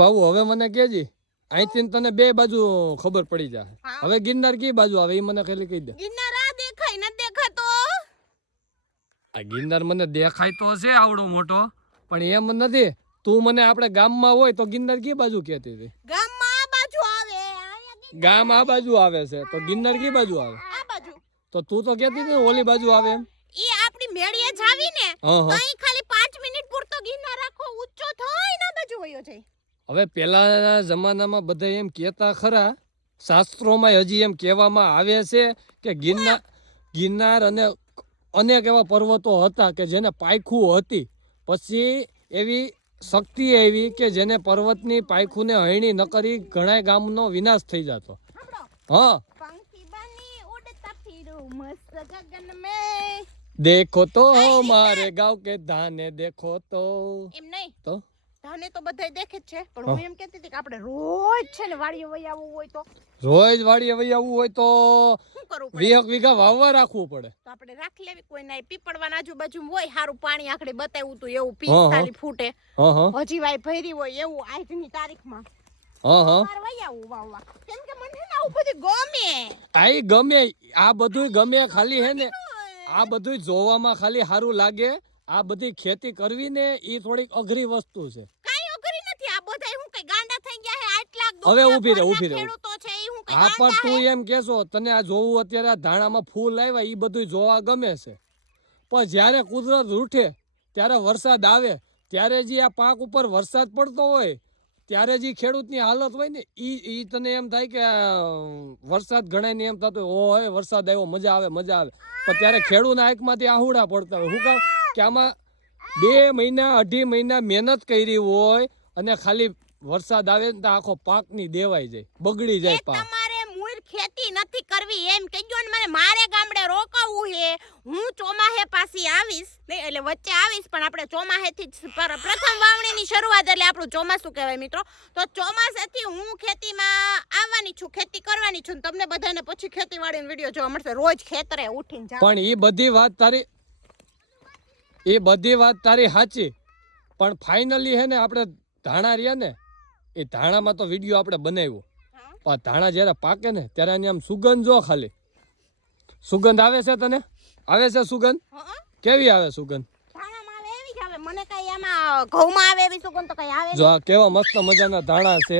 ભાऊ હવે મને કેજી અહીંથી તને બે બાજુ ખબર પડી જાય. હવે ગિરનાર કી બાજુ આવે એ મને ખાલી કહી દે. ગિરનાર આ દેખાય ન દેખાતો. આ ગિરનાર મને દેખાય તો છે આવડો મોટો, પણ એમ નથી. તું મને આપણે ગામમાં હોય તો ગિરનાર કી બાજુ કહેતી હતી? ગામમાં આ બાજુ આવે. ગામ આ બાજુ આવે છે તો ગિરનાર કી બાજુ આવે? આ બાજુ. તો તું તો કહેતી હતી ઓલી બાજુ આવે એમ. ઈ આપણી મેળીએ જાવી ને તો ઈ ખાલી 5 મિનિટ પૂરતો ગિરનાર આખો ઊંચો થાય ના બાજુ વયો જાય. હવે પહેલાના જમાનામાં બધા એમ કહેતા ખરા, શાસ્ત્રોમાં હજી એમ કહેવામાં આવે છે કે ગિરનાર અને અનેક એવા પર્વતો હતા કે જેને પાયખું હતી, પછી એવી શક્તિ એવી કે જેને પર્વતની પાયખુંને હણી ન કરી ઘણા ગામનો વિનાશ થઈ જતો. હા, પંખી બની ઉડતા ફિરું મસ્ત ગગન મે. દેખો તો મારે ગાંવ કે ધાને દેખો તો. એમ નહીં તો ધાને તો બધાય દેખે જ છે, પણ હું એમ કહેતી હતી કે આપણે રોજ છે ને વાડીએ વઈ આવવું હોય તો રોજ વાડીએ વઈ આવવું હોય તો શું કરવું પડે? 20 વીઘા વાવવા રાખવું પડે. તો આપણે રાખી લેવી. કોઈ ના પીપળવાના આજુબાજુ હોય સારું પાણી આખડે બતાવ્યું તું એવું 45 ફૂટે હજી વાય ભરી હોય એવું આજની તારીખમાં. મારે વઈ આવવું વાવવા, કેમ કે મને ને આવું બધું ગમે. આઈ ગમે, આ બધું ગમે, ખાલી હે ને આ બધું જોવામાં ખાલી સારું લાગે. આ બધી ખેતી કરવી ને ઈ થોડીક અઘરી વસ્તુ છે. કાઈ અઘરી નથી. આ બધાય હું કઈ ગાંડા થઈ ગયા હે. આટલા હવે ઊભી રહે ખેડૂતો છે ઈ હું કઈ હા, પણ ગાંડા તું એમ કેશો તને આ જોવું અત્યારે આ ધાણામાં ફૂલ આવ્યા ઈ બધું જોવા ગમે છે, પણ જ્યારે કુદરત રૂઠે ત્યારે વરસાદ આવે ત્યારે જે આ પાક ઉપર વરસાદ પડતો હોય ત્યારે જે ખેડૂતની હાલત હોય ને ઈ તને એમ થાય કે વરસાદ ગણાય ને એમ થતું હોય વરસાદ આવ્યો મજા આવે મજા આવે, પણ ત્યારે ખેડૂતના આંખમાંથી આહુડા પડતા હોય. શું કામ કે આમાં 2 મહિના 2.5 મહિના મહેનત કરી હોય અને ખાલી વરસાદ આવે ને તો આખો પાકની દેવાઈ જાય, બગડી જાય પાક. તમારે મૂળ ખેતી નથી કરવી એમ કહેજો ને મને મારે ગામડે રોકાવું હે. હું ચોમાહે પાછી આવીશ નહીં, એટલે વચ્ચે આવીશ, પણ આપણે ચોમાહેથી જ પ્રથમ વાવણીની શરૂઆત એટલે આપણું ચોમાસું કહેવાય મિત્રો. તો ચોમાસેથી હું ખેતીમાં આવવાની છું, ખેતી કરવાની છું. તમને બધાને પછી ખેતીવાડીનો વિડીયો જોવા મળશે. રોજ ખેતરે ઉઠીને જાવ. પણ એ બધી વાત તારી સાચી, પણ ફાઇનલી હે ને આપણે ધાણા રહ્યા ને એ ધાણામાં તો વિડીયો આપણે બનાવ્યો, પણ ધાણા જ્યારે પાકે ને ત્યારે આની આમ સુગંધ જો, ખાલી સુગંધ આવે છે. તને આવે છે સુગંધ? કેવી આવે સુગંધ? ધાણામાં આવે એવી જ આવે. મને કઈ એમાં ઘઉંમાં આવે એવી સુગંધ તો કઈ આવે જો આ કેવા મસ્ત મજાના ધાણા છે.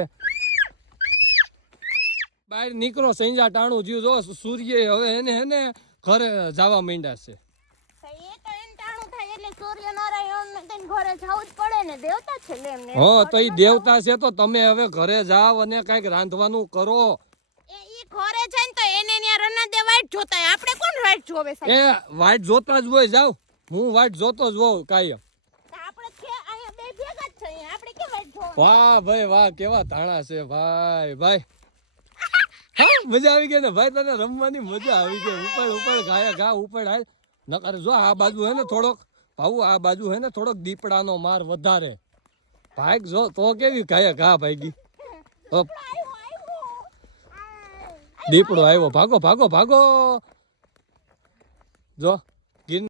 બહાર નીકળો સંજા ટાણું જીવ જો સૂર્ય હવે એને હેને ઘરે જવા માંડ્યા છે. હા, તો ઈ દેવતા છે તો તમે હવે ઘરે જાવ અને કઈક રાંધવાનું કરો. ઘરે જઈને તો એને ન્યા રના દે વાઈટ જોતા હોય. આપણે કોણ વાઈટ જોવે સાહેબ? એ વાઈટ જોતા જ હોય, જાવ હું વાઈટ જોતો જ હોઉં કાયમ. આપણે કે અહીંયા બે ભેગા જ છે, આપણે કે વાઈટ જોવા? વાહ ભાઈ વાહ, કેવા ધાણા છે ભાઈ ભાઈ. હા, મજા આવી ગઈ ને ભાઈ, તને રમવાની મજા આવી ગઈ. ઉપર ઘા ઉપર હાલ નકર જો આ બાજુ હે ને થોડોક ભાવું, આ બાજુ હે ને થોડોક દીપડાનો માર વધારે ભાગ જો તો કેવી ઘા ભાગી. દીપડો આવ્યો, ભાગો ભાગો ભાગો. જો